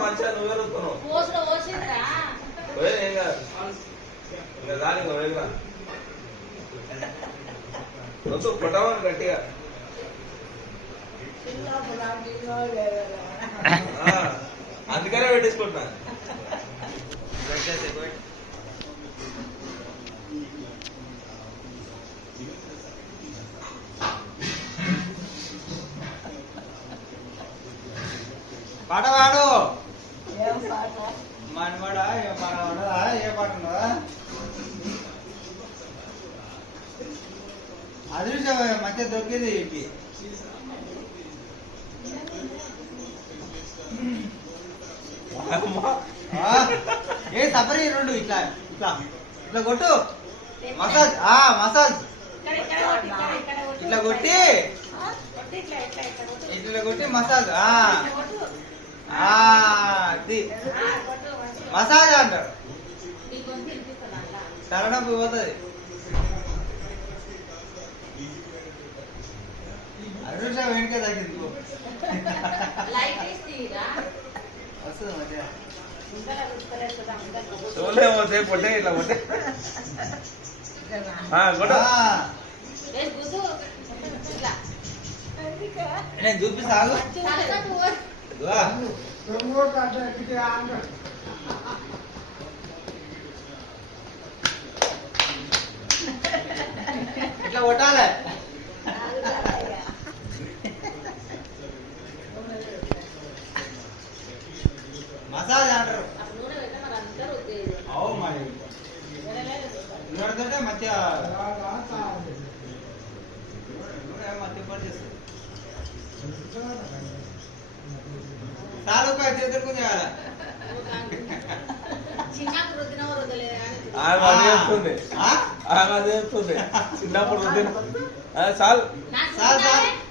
మంచిగా నువ్వే రుతున్నావు ఏం కాదు ఇంకా దాని ఇంకా వేగరా రొద్దు కొట్టమని గట్టిగా అందుకనే పెట్టేసుకుంటున్నా పాట పాడు మనవాడా ఏ పాట ఉండదా ఏ పాట ఉండదా అదృష్టం మధ్య దొరికింది ఏంటి ఏ సపరీ రెండు ఇట్లా ఇట్లా ఇట్లా కొట్టు మసాజ్ మసాజ్ ఇట్లా కొట్టి ఇట్లా కొట్టి మసాజ్ మసాజ్ అంటారు తలనొప్పి పోతుంది అదృష్ట వెనుక తగ్గింది వస్తుంది మధ్య చూలే పోతే పొట్టే ఇట్లా పొట్టే నేను చూపిస్తాను ఇట్లా కొట్టాలి మసాజ్ అంటారు అవు మరి నడుతుంటే మధ్య మధ్య పనిచేస్తుంది తాలూకా చేతులకు చేయాలి చెప్తుంది చెప్తుంది చిన్నప్పుడు చాలు చాలు చాలు